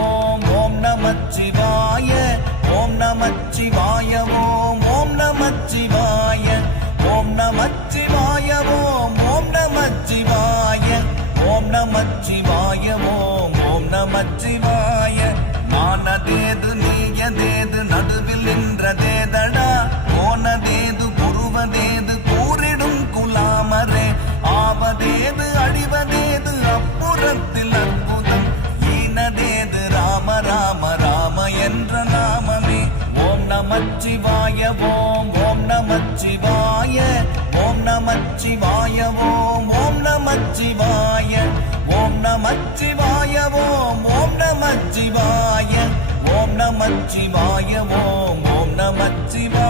ஓம் ஓம் நமச்சிவாய ஓம் நமச்சிவாய ஓம் ஓம் நமச்சிவாய ஓம் நமச்சிவாய ஓம் ஓம் நமச்சிவாய ஓம் நமச்சிவாய ஓம் ஓம் நமச்சிவாய நானதேது நீயதேது நடுவில் நின்றதேதடா போனதேது புருவதேது கூறிடும் குலாமரே ஆவதேது அடிவதேது அப்புறத்தில் அற்புதம் ஈனதேது ராம ராம ராம என்ற நாமமே ஓம் நமச்சிவாய ஓம் ஓம் நமச்சிவாய ஓம் நமச்சிவாய ஓம் ஓம் நமச்சிவாய ஓம் நமச்சிவாய ஓம் ஓம் நமச்சிவாய ஓம் நமச்சிவாய ஓம் ஓம் நமச்சிவாய